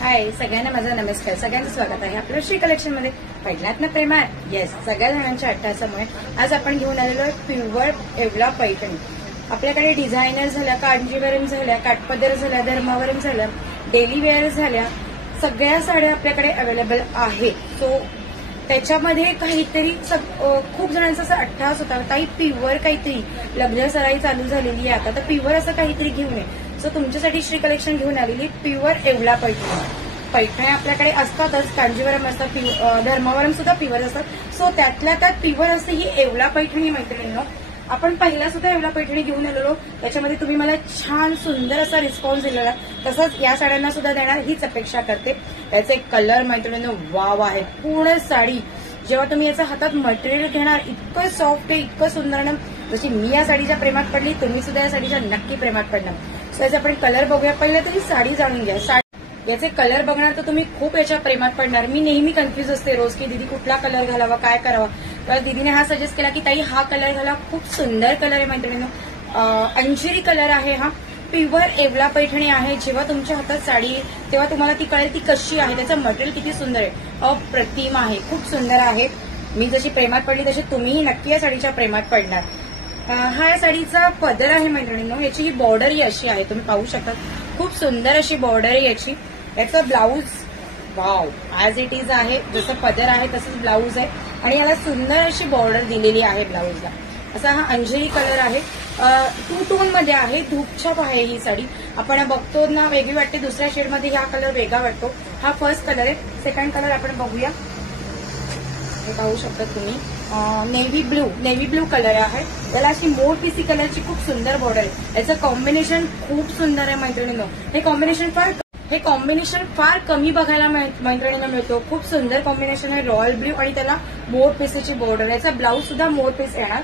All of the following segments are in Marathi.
हाय सगळ्यांना माझा नमस्कार. सगळ्यांचं स्वागत आहे आपल्या श्री कलेक्शन मध्ये. पहिल्यात ना प्रेम आहे. येस, सगळ्या जणांच्या अट्टासामुळे आज आपण घेऊन आलेलो प्युअर येवला पैठणी. आपल्याकडे डिझायनर झाल्या, कांजीवरम झाल्या, काठपदर झाल्या, धर्मावरम झाल्या, डेली वेअर झाल्या, सगळ्या साड्या आपल्याकडे अवेलेबल आहेत. सो त्याच्यामध्ये काहीतरी खूप जणांचा असा अट्टास होता, काही प्युअर काहीतरी लग्न सराई चालू झालेली आहे आता, तर प्युअर असं काहीतरी घेऊन ये. सो तुमच्यासाठी श्री कलेक्शन घेऊन आलेली प्युअर येवला पैठणी. पैठण्या आपल्याकडे असतातच, कांजीवरम असतात, धर्मावरम सुद्धा प्युअर असतात. सो त्यातल्या त्यात प्युअर असते ही येवला पैठणी. मैत्रिणींनो, आपण पहिला सुद्धा येवला पैठणी घेऊन आलेलो, त्याच्यामध्ये तुम्ही मला छान सुंदर असा रिस्पॉन्स दिलेला. तसंच या साड्यांना सुद्धा देणार हीच अपेक्षा करते. त्याचे कलर मैत्रिणींनो वाव आहे. पूर्ण साडी जेव्हा तुम्ही याचा हातात मटेरियल घेणार, इतकं सॉफ्ट आहे, इतकं सुंदर ना. जशी मी या साडीच्या प्रेमात पडली, तुम्ही सुद्धा या साडीच्या नक्की प्रेमात पडणार. सो याचे आपण कलर बघूया. पहिलं तुम्ही साडी जाणून घ्या. याचे कलर बघणार तर तुम्ही खूप याच्या प्रेमात पडणार. मी नेहमी कन्फ्युज असते रोज की दीदी कुठला कलर घालावा, काय करावा. तर दीदीने हा सजेस्ट केला की ताई हा कलर घाला. खूप सुंदर कलर आहे मैत्रिणींनो. अंजिरी कलर आहे हा. प्युअर येवला पैठणी आहे. जेव्हा तुमच्या हातात साडी तेव्हा तुम्हाला ती कळेल ती कशी आहे, त्याचं मटेरियल किती सुंदर आहे. अप्रतिम आहे, खूप सुंदर आहे. मी जशी प्रेमात पडली तशी तुम्हीही नक्की या साडीच्या प्रेमात पडणार. हा या साडीचा पदर आहे मैत्रिणींनो. याची ही बॉर्डर ही अशी आहे, तुम्ही पाहू शकता. खूप सुंदर अशी बॉर्डर आहे याची. याचं blouse wow as it is आहे. जसं पदर आहे तसंच ब्लाऊज आहे आणि याला सुंदर अशी बॉर्डर दिलेली आहे ब्लाऊजला. असा हा अंजली कलर आहे. 2 टोन मध्ये आहे. धूपछाप आहे ही साडी. आपण बघतो ना, वेगळी वाटते. दुसऱ्या शेडमध्ये हा कलर वेगळा वाटतो. हा फर्स्ट कलर आहे. सेकंड कलर आपण बघूया. हे पाहू शकता तुम्ही. नेव्ही ब्लू कलर आहे. त्याला अशी मोरपिसी कलरची खूप सुंदर बॉर्डर आहे. याचं कॉम्बिनेशन खूप सुंदर आहे मैत्रिणींनो. हे कॉम्बिनेशन फार कमी बघायला मैत्रिणींना मिळतो. खूप सुंदर कॉम्बिनेशन आहे. रॉयल ब्ल्यू आणि त्याला मोरपिसीची बॉर्डर. याचा ब्लाऊज सुद्धा मोरपीस येणार.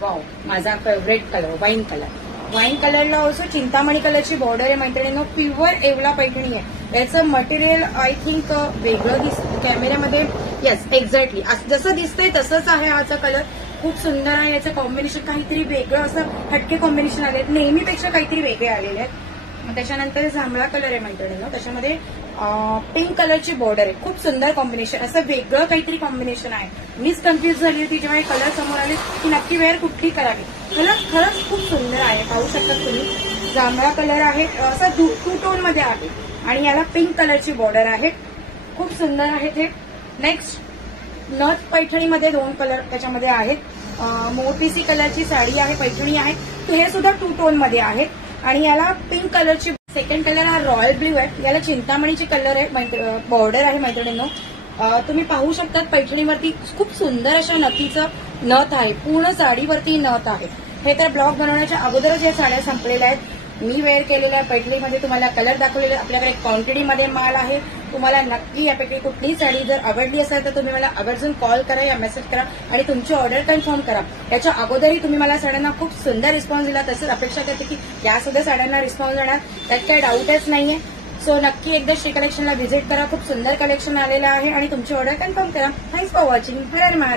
वाव, माझा favourite colour wine colour. Wine कलरला ऑल्सो चिंतामणी कलरची बॉर्डर आहे मैत्रिणींनो. प्युअर येवला पैठणी आहे. याचं मटेरियल आय थिंक वेगळं दिसतं कॅमेऱ्यामध्ये. येस, एक्झॅक्टली जसं दिसतंय तसंच आहे. हाचा कलर खूप सुंदर आहे. याचं कॉम्बिनेशन काहीतरी वेगळं असं हटके कॉम्बिनेशन आले आहेत. नेहमीपेक्षा काहीतरी वेगळे आलेले आहेत. त्याच्यानंतर जांभळा कलर आहे मैत्रिणींनो. त्याच्यामध्ये पिंक कलरची बॉर्डर आहे. खूप सुंदर कॉम्बिनेशन, असं वेगळं काहीतरी कॉम्बिनेशन आहे. मीच कन्फ्युज झाली होती जेव्हा हे कलर समोर आले की नक्की वेअर कुठली करावी. कलर खरंच खूप सुंदर आहे. पाहू शकता तुम्ही. जांभळा कलर आहे. असा 2 टोन मध्ये आहे आणि याला पिंक कलरची बॉर्डर आहे. खूप सुंदर आहे ते. नेक्स्ट नथ पैठणीमध्ये 2 कलर त्याच्यामध्ये आहेत. मोरपिसी कलरची साडी आहे, पैठणी आहे. हे सुद्धा 2 टोन मध्ये आहे आणि याला पिंक कलरची. सेकंड कलर हा रॉयल ब्ल्यू आहे. याला चिंतामणीची कलर आहे, बॉर्डर आहे मैत्रिणींनो. तुम्ही पाहू शकता पैठणीवरती खूप सुंदर अशा नथीचं नथ आहे. पूर्ण साडीवरती नथ आहे. हे तर ब्लॉग बनवण्याच्या अगोदरच या साड्या संपलेल्या आहेत. मी वेअर केलेल्या पैठणीमध्ये तुम्हाला कलर दाखवलेले. आपल्याकडे क्वांटिटीमध्ये माल आहे. तुम्हाला नक्की यापैकी कुठलीही साडी जर आवडली असेल तर तुम्ही मला आवर्जून कॉल करा या मेसेज करा आणि तुमची ऑर्डर कन्फर्म करा. याच्या अगोदरही तुम्ही मला साड्यांना खूप सुंदर रिस्पॉन्स दिला. तसंच अपेक्षा करते की या सुद्धा साड्यांना रिस्पॉन्स देणार, त्यात काही डाऊटच नाहीये. सो नक्की एकदा श्री कलेक्शनला व्हिजिट करा. खूप सुंदर कलेक्शन आलेलं आहे आणि तुमची ऑर्डर कन्फर्म करा. Thanks for watching. Her her Mahadev.